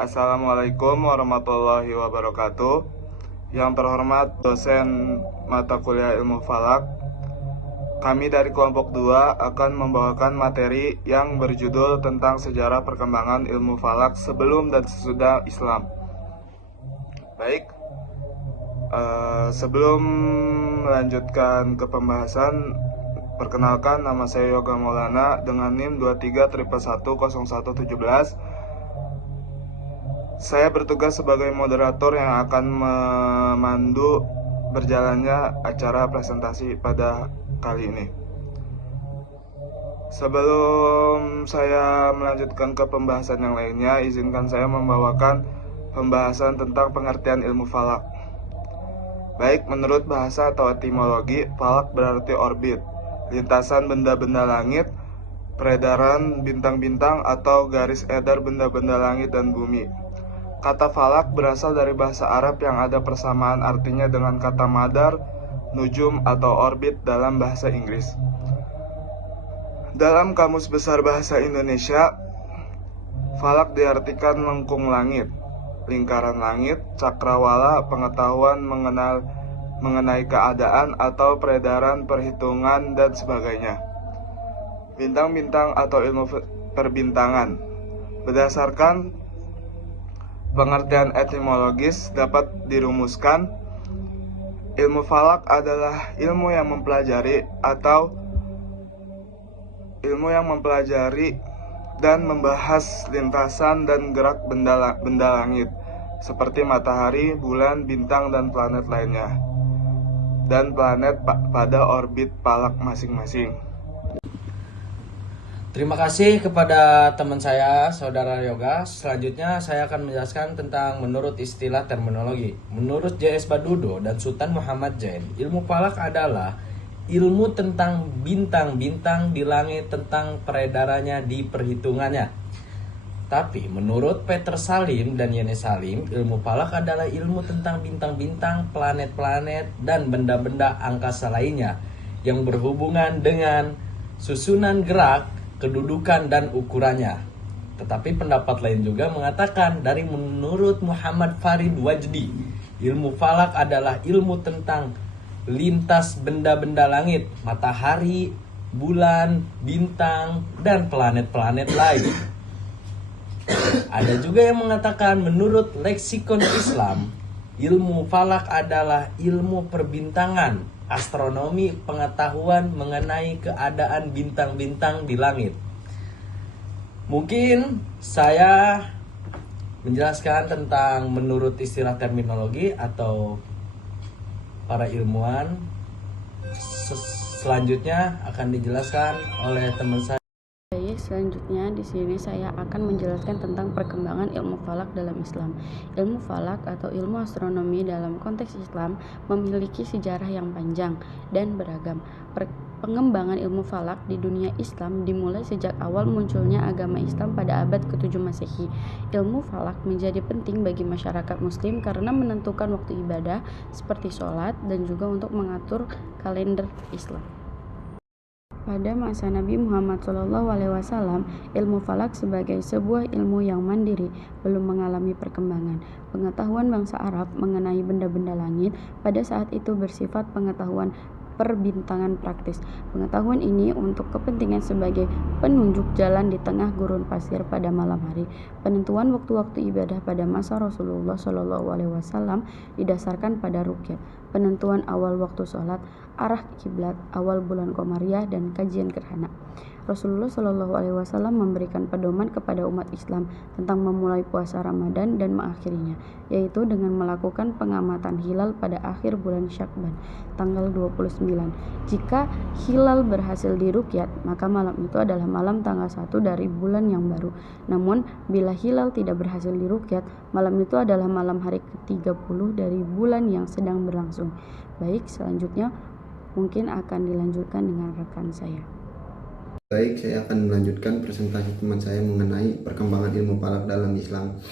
Assalamualaikum warahmatullahi wabarakatuh. Yang terhormat dosen mata kuliah ilmu falak, kami dari kelompok 2 akan membawakan materi yang berjudul tentang sejarah perkembangan ilmu falak sebelum dan sesudah Islam. Baik, sebelum melanjutkan ke pembahasan, perkenalkan nama saya Yoga Maulana dengan NIM 23110117. Saya bertugas sebagai moderator yang akan memandu berjalannya acara presentasi pada kali ini. Sebelum saya melanjutkan ke pembahasan yang lainnya, izinkan saya membawakan pembahasan tentang pengertian ilmu falak. Baik, menurut bahasa atau etimologi, falak berarti orbit, lintasan benda-benda langit, peredaran bintang-bintang atau garis edar benda-benda langit dan bumi. Kata falak berasal dari bahasa Arab yang ada persamaan artinya dengan kata madar, nujum atau orbit dalam bahasa Inggris. Dalam Kamus Besar Bahasa Indonesia, falak diartikan lengkung langit, lingkaran langit, cakrawala, pengetahuan mengenai keadaan atau peredaran perhitungan dan sebagainya. Bintang-bintang atau ilmu perbintangan. Berdasarkan pengertian etimologis dapat dirumuskan, ilmu falak adalah ilmu yang mempelajari dan membahas lintasan dan gerak benda langit seperti matahari, bulan, bintang, dan planet lainnya, dan planet pada orbit falak masing-masing. Terima kasih kepada teman saya, Saudara Yoga. Selanjutnya saya akan menjelaskan tentang menurut istilah terminologi. Menurut J.S. Badudo dan Sultan Muhammad Zain, ilmu falak adalah ilmu tentang bintang-bintang di langit, tentang peredarannya di perhitungannya. Tapi menurut Peter Salim dan Yene Salim, ilmu falak adalah ilmu tentang bintang-bintang, planet-planet, dan benda-benda angkasa lainnya yang berhubungan dengan susunan gerak, kedudukan, dan ukurannya. Tetapi pendapat lain juga mengatakan dari menurut Muhammad Farid Wajdi, ilmu falak adalah ilmu tentang lintas benda-benda langit, matahari, bulan, bintang, dan planet-planet lain. Ada juga yang mengatakan menurut leksikon Islam, ilmu falak adalah ilmu perbintangan, astronomi, pengetahuan mengenai keadaan bintang-bintang di langit. Mungkin saya menjelaskan tentang menurut istilah terminologi atau para ilmuwan. Selanjutnya akan dijelaskan oleh teman saya. Selanjutnya di sini saya akan menjelaskan tentang perkembangan ilmu falak dalam Islam. Ilmu falak atau ilmu astronomi dalam konteks Islam memiliki sejarah yang panjang dan beragam. Pengembangan ilmu falak di dunia Islam dimulai sejak awal munculnya agama Islam pada abad ke-7 Masehi. Ilmu falak menjadi penting bagi masyarakat muslim karena menentukan waktu ibadah seperti sholat dan juga untuk mengatur kalender Islam. Pada masa Nabi Muhammad SAW, ilmu falak sebagai sebuah ilmu yang mandiri belum mengalami perkembangan. Pengetahuan bangsa Arab mengenai benda-benda langit pada saat itu bersifat pengetahuan perbintangan praktis. Pengetahuan ini untuk kepentingan sebagai penunjuk jalan di tengah gurun pasir pada malam hari. Penentuan waktu-waktu ibadah pada masa Rasulullah SAW didasarkan pada ruqyah, penentuan awal waktu sholat, arah kiblat, awal bulan Qamariyah, dan kajian gerhana. Rasulullah SAW memberikan pedoman kepada umat Islam tentang memulai puasa Ramadan dan mengakhirinya, yaitu dengan melakukan pengamatan hilal pada akhir bulan Syakban, tanggal 29. Jika hilal berhasil diruqyat, maka malam itu adalah malam tanggal 1 dari bulan yang baru. Namun, bila hilal tidak berhasil diruqyat, malam itu adalah malam hari ke-30 dari bulan yang sedang berlangsung. Baik, selanjutnya mungkin akan dilanjutkan dengan rekan saya. Baik, saya akan melanjutkan presentasi teman saya mengenai perkembangan ilmu falak dalam Islam,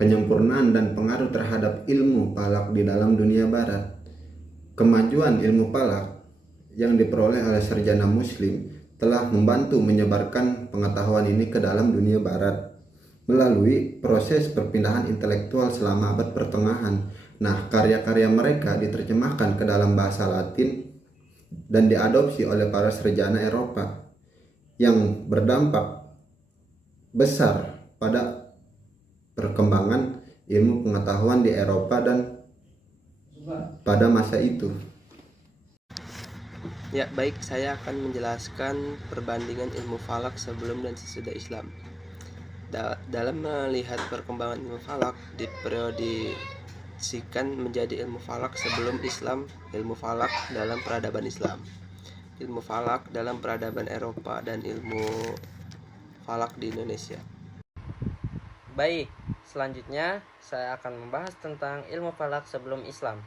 penyempurnaan dan pengaruh terhadap ilmu falak di dalam dunia barat. Kemajuan ilmu falak yang diperoleh oleh sarjana muslim telah membantu menyebarkan pengetahuan ini ke dalam dunia barat. melalui proses perpindahan intelektual selama abad pertengahan. Nah, karya-karya mereka diterjemahkan ke dalam bahasa Latin dan diadopsi oleh para sarjana Eropa yang berdampak besar pada perkembangan ilmu pengetahuan di Eropa dan pada masa itu. Ya, baik, saya akan menjelaskan perbandingan ilmu falak sebelum dan sesudah Islam. Dalam melihat perkembangan ilmu falak, diperiodisikan menjadi ilmu falak sebelum Islam, ilmu falak dalam peradaban Islam, ilmu falak dalam peradaban Eropa, dan ilmu falak di Indonesia. Baik, selanjutnya saya akan membahas tentang ilmu falak sebelum Islam.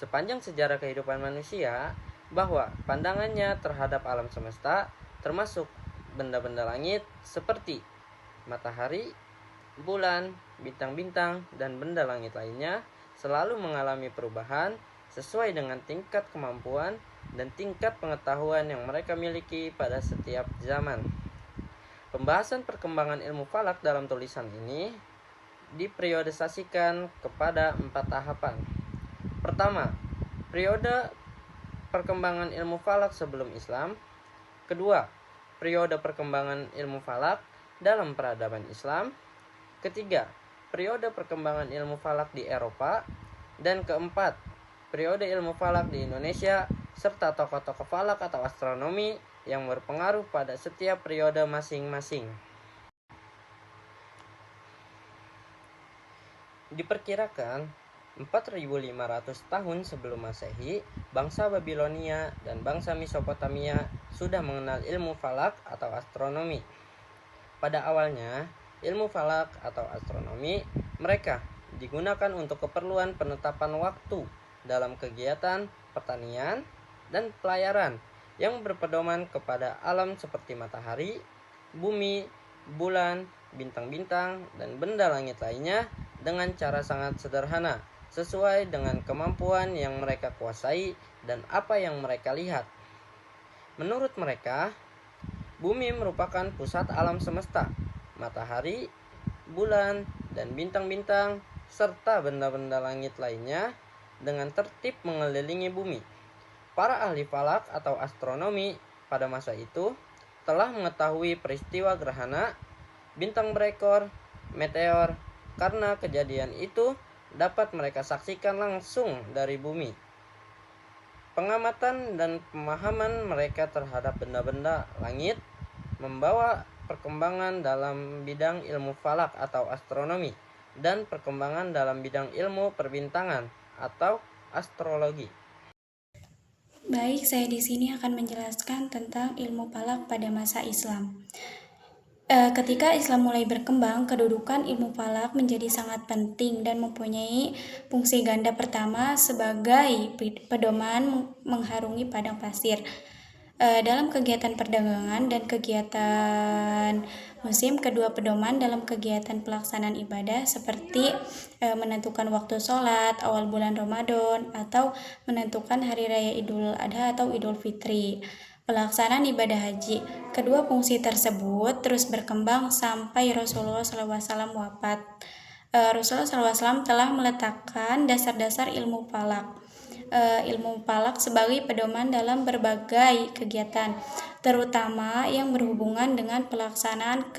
Sepanjang sejarah kehidupan manusia, bahwa pandangannya terhadap alam semesta, termasuk benda-benda langit seperti matahari, bulan, bintang-bintang, dan benda langit lainnya, selalu mengalami perubahan sesuai dengan tingkat kemampuan dan tingkat pengetahuan yang mereka miliki pada setiap zaman. Pembahasan perkembangan ilmu falak dalam tulisan ini diperiodisasikan kepada 4 tahapan. Pertama, periode perkembangan ilmu falak sebelum Islam. Kedua, periode perkembangan ilmu falak dalam peradaban Islam. Ketiga, periode perkembangan ilmu falak di Eropa. Dan keempat, periode ilmu falak di Indonesia, serta tokoh-tokoh falak atau astronomi yang berpengaruh pada setiap periode masing-masing. Diperkirakan 4.500 tahun sebelum Masehi, bangsa Babilonia dan bangsa Mesopotamia sudah mengenal ilmu falak atau astronomi. Pada awalnya, ilmu falak atau astronomi mereka digunakan untuk keperluan penetapan waktu dalam kegiatan pertanian dan pelayaran yang berpedoman kepada alam seperti matahari, bumi, bulan, bintang-bintang, dan benda langit lainnya dengan cara sangat sederhana, sesuai dengan kemampuan yang mereka kuasai dan apa yang mereka lihat. Menurut mereka, bumi merupakan pusat alam semesta, matahari, bulan, dan bintang-bintang, serta benda-benda langit lainnya dengan tertib mengelilingi bumi. Para ahli falak atau astronomi pada masa itu telah mengetahui peristiwa gerhana, bintang berekor, meteor, karena kejadian itu dapat mereka saksikan langsung dari bumi. Pengamatan dan pemahaman mereka terhadap benda-benda langit membawa perkembangan dalam bidang ilmu falak atau astronomi dan perkembangan dalam bidang ilmu perbintangan atau astrologi. Baik, saya di sini akan menjelaskan tentang ilmu falak pada masa Islam. Ketika Islam mulai berkembang, kedudukan ilmu falak menjadi sangat penting dan mempunyai fungsi ganda. Pertama, sebagai pedoman mengharungi padang pasir dalam kegiatan perdagangan dan kegiatan musim. Kedua, pedoman dalam kegiatan pelaksanaan ibadah seperti menentukan waktu sholat, awal bulan Ramadan, atau menentukan hari raya Idul Adha atau Idul Fitri. Pelaksanaan ibadah haji. Kedua fungsi tersebut terus berkembang sampai Rasulullah SAW wafat. Rasulullah SAW telah meletakkan dasar-dasar ilmu falak sebagai pedoman dalam berbagai kegiatan, terutama yang berhubungan dengan pelaksanaan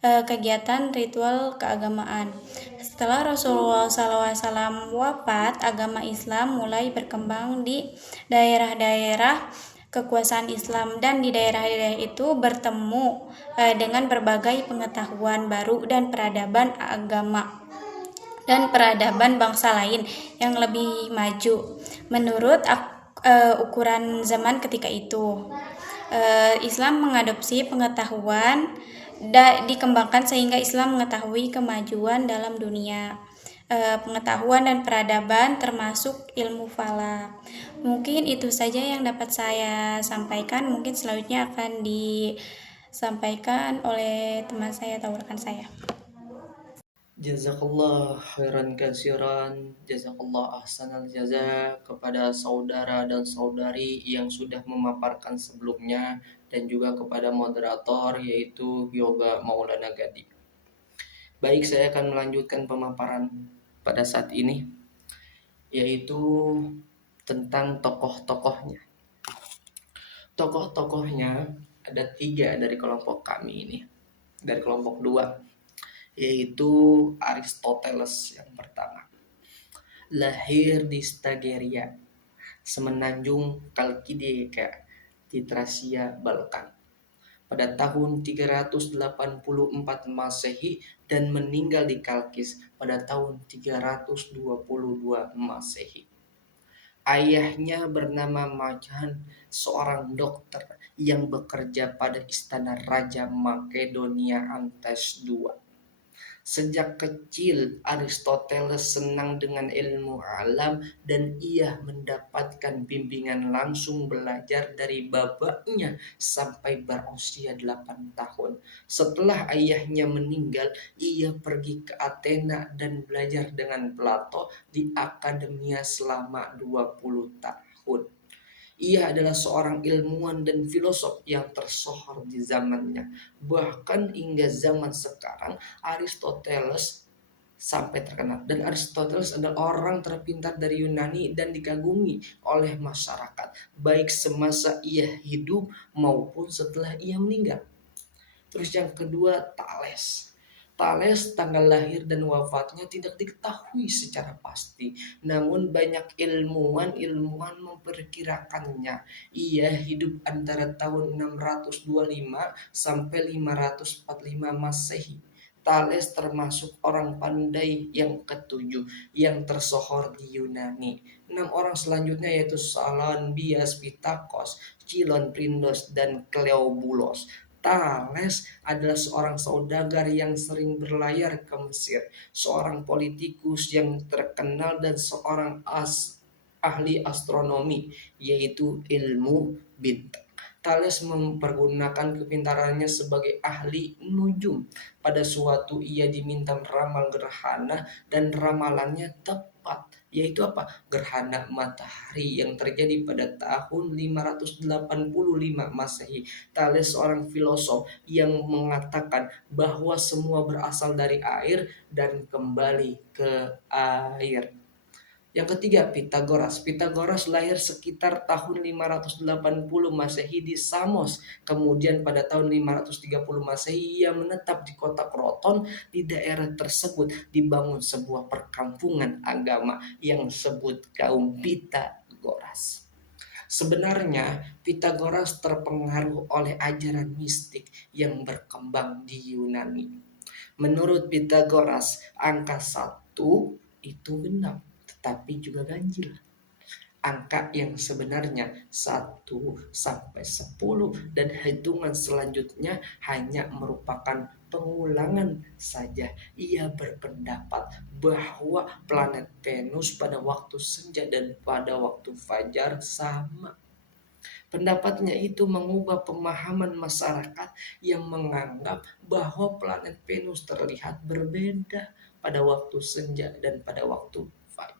kegiatan ritual keagamaan. Setelah Rasulullah SAW wafat, agama Islam mulai berkembang di daerah-daerah kekuasaan Islam, dan di daerah-daerah itu bertemu dengan berbagai pengetahuan baru dan peradaban agama dan peradaban bangsa lain yang lebih maju menurut ukuran zaman ketika itu. Islam mengadopsi pengetahuan dikembangkan sehingga Islam mengetahui kemajuan dalam dunia pengetahuan dan peradaban termasuk ilmu falak. Mungkin itu saja yang dapat saya sampaikan. Mungkin selanjutnya akan disampaikan oleh teman saya atau rekan saya. Jazakallah khairan kasiran, jazakallah ahsanal jaza kepada saudara dan saudari yang sudah memaparkan sebelumnya, dan juga kepada moderator yaitu Yoga Maulana Gadi. Baik, saya akan melanjutkan pemaparan pada saat ini, yaitu tentang tokoh-tokohnya. Tokoh-tokohnya ada 3 dari kelompok kami ini, dari kelompok 2, yaitu Aristoteles yang pertama. Lahir di Stageria, semenanjung Kalkideka di Trasia, Balkan, pada tahun 384 Masehi dan meninggal di Kalkis pada tahun 322 Masehi. Ayahnya bernama Majan, seorang dokter yang bekerja pada istana Raja Makedonia Antes II. Sejak kecil, Aristoteles senang dengan ilmu alam dan ia mendapatkan bimbingan langsung belajar dari bapaknya sampai berusia 8 tahun. Setelah ayahnya meninggal, ia pergi ke Athena dan belajar dengan Plato di akademia selama 20 tahun. Ia adalah seorang ilmuwan dan filosof yang tersohor di zamannya. Bahkan hingga zaman sekarang Aristoteles sampai terkenal. Dan Aristoteles adalah orang terpintar dari Yunani dan dikagumi oleh masyarakat, baik semasa ia hidup maupun setelah ia meninggal. Terus yang kedua, Thales. Thales tanggal lahir dan wafatnya tidak diketahui secara pasti. Namun banyak ilmuwan memperkirakannya. Ia hidup antara tahun 625 sampai 545 Masehi. Thales termasuk orang pandai yang ketujuh yang tersohor di Yunani. 6 orang selanjutnya yaitu Salon, Bias, Pitakos, Cilon, Prindos, dan Kleobulos. Thales adalah seorang saudagar yang sering berlayar ke Mesir, seorang politikus yang terkenal dan seorang ahli astronomi, yaitu ilmu bintang. Thales mempergunakan kepintarannya sebagai ahli nujum. Pada suatu ia diminta meramal gerhana dan ramalannya tepat, yaitu apa? Gerhana matahari yang terjadi pada tahun 585 Masehi. Thales seorang filosof yang mengatakan bahwa semua berasal dari air dan kembali ke air. Yang ketiga, Pitagoras. Pitagoras lahir sekitar tahun 580 Masehi di Samos. Kemudian pada tahun 530 Masehi ia menetap di kota Kroton. Di daerah tersebut dibangun sebuah perkampungan agama yang disebut kaum Pitagoras. Sebenarnya Pitagoras terpengaruh oleh ajaran mistik yang berkembang di Yunani. Menurut Pitagoras, angka 1 itu genap, tetapi juga ganjil. Angka yang sebenarnya 1 sampai 10 dan hitungan selanjutnya hanya merupakan pengulangan saja. Ia berpendapat bahwa planet Venus pada waktu senja dan pada waktu fajar sama. Pendapatnya itu mengubah pemahaman masyarakat yang menganggap bahwa planet Venus terlihat berbeda pada waktu senja dan pada waktu fajar.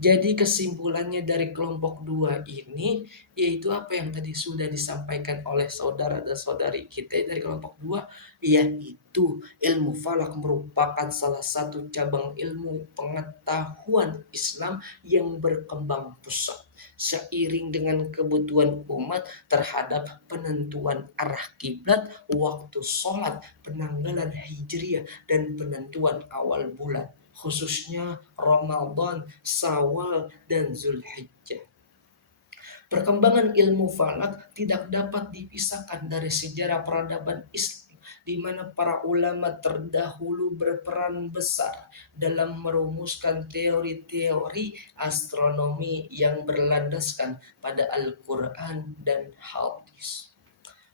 Jadi kesimpulannya dari kelompok 2 ini yaitu apa yang tadi sudah disampaikan oleh saudara dan saudari kita dari kelompok 2, yaitu ilmu falak merupakan salah satu cabang ilmu pengetahuan Islam yang berkembang pesat seiring dengan kebutuhan umat terhadap penentuan arah kiblat, waktu sholat, penanggalan hijriah, dan penentuan awal bulan, khususnya Ramadan, Syawal, dan Zulhijjah. Perkembangan ilmu falak tidak dapat dipisahkan dari sejarah peradaban Islam, di mana para ulama terdahulu berperan besar dalam merumuskan teori-teori astronomi yang berlandaskan pada Al-Quran dan hadis.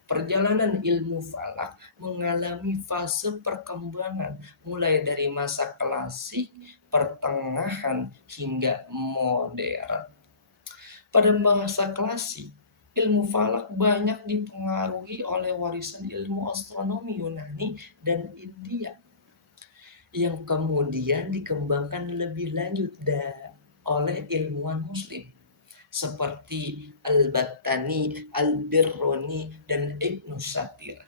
Perjalanan ilmu falak mengalami fase perkembangan mulai dari masa klasik, pertengahan, hingga modern. Pada masa klasik, ilmu falak banyak dipengaruhi oleh warisan ilmu astronomi Yunani dan India yang kemudian dikembangkan lebih lanjut oleh ilmuwan muslim seperti Al-Battani, Al-Birruni, dan Ibnu Satir.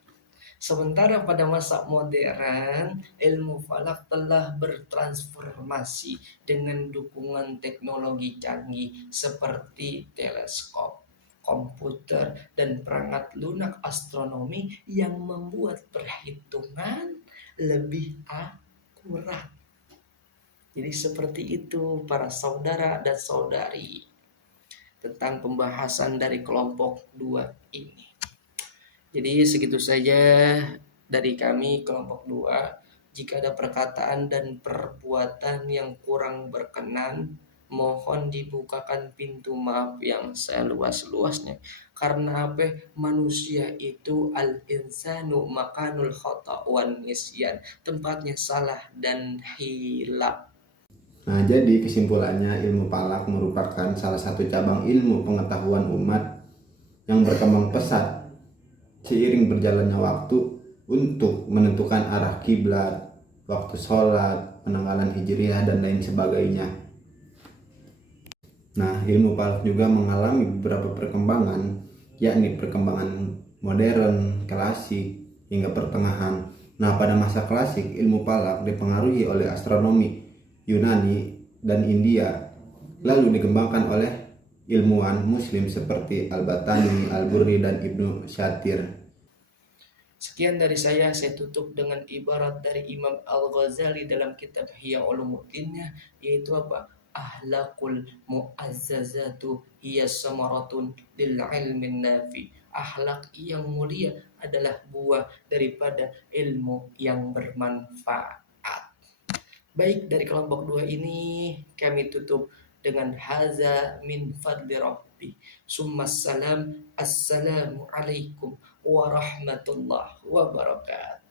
Sementara pada masa modern, ilmu falak telah bertransformasi dengan dukungan teknologi canggih seperti teleskop, komputer, dan perangkat lunak astronomi yang membuat perhitungan lebih akurat. Jadi seperti itu para saudara dan saudari tentang pembahasan dari kelompok 2 ini. Jadi segitu saja dari kami kelompok 2. Jika ada perkataan dan perbuatan yang kurang berkenan, mohon dibukakan pintu maaf yang seluas-luasnya. Karena apa? Manusia itu al-insanu makanul khata' wan nisyan. Tempatnya salah dan hilaf. Nah, jadi kesimpulannya ilmu falak merupakan salah satu cabang ilmu pengetahuan umat yang berkembang pesat seiring berjalannya waktu untuk menentukan arah kiblat, waktu sholat, penanggalan hijriah, dan lain sebagainya. Nah, ilmu falak juga mengalami beberapa perkembangan, yakni perkembangan modern, klasik, hingga pertengahan. Nah, pada masa klasik, ilmu falak dipengaruhi oleh astronomi Yunani dan India, lalu dikembangkan oleh ilmuwan muslim seperti Al-Batani, Al-Burri, dan Ibnu Syatir. Sekian dari saya tutup dengan ibarat dari Imam Al-Ghazali dalam kitab Ihya Ulumuddinnya, yaitu apa? Ahlakul mu'azzazatu hiya samaratun lil ilmin nafi. Akhlak yang mulia adalah buah daripada ilmu yang bermanfaat. Baik, dari kelompok 2 ini kami tutup dengan haza min fadli rabbi. Summa salam. Assalamu alaikum warahmatullahi wabarakatuh.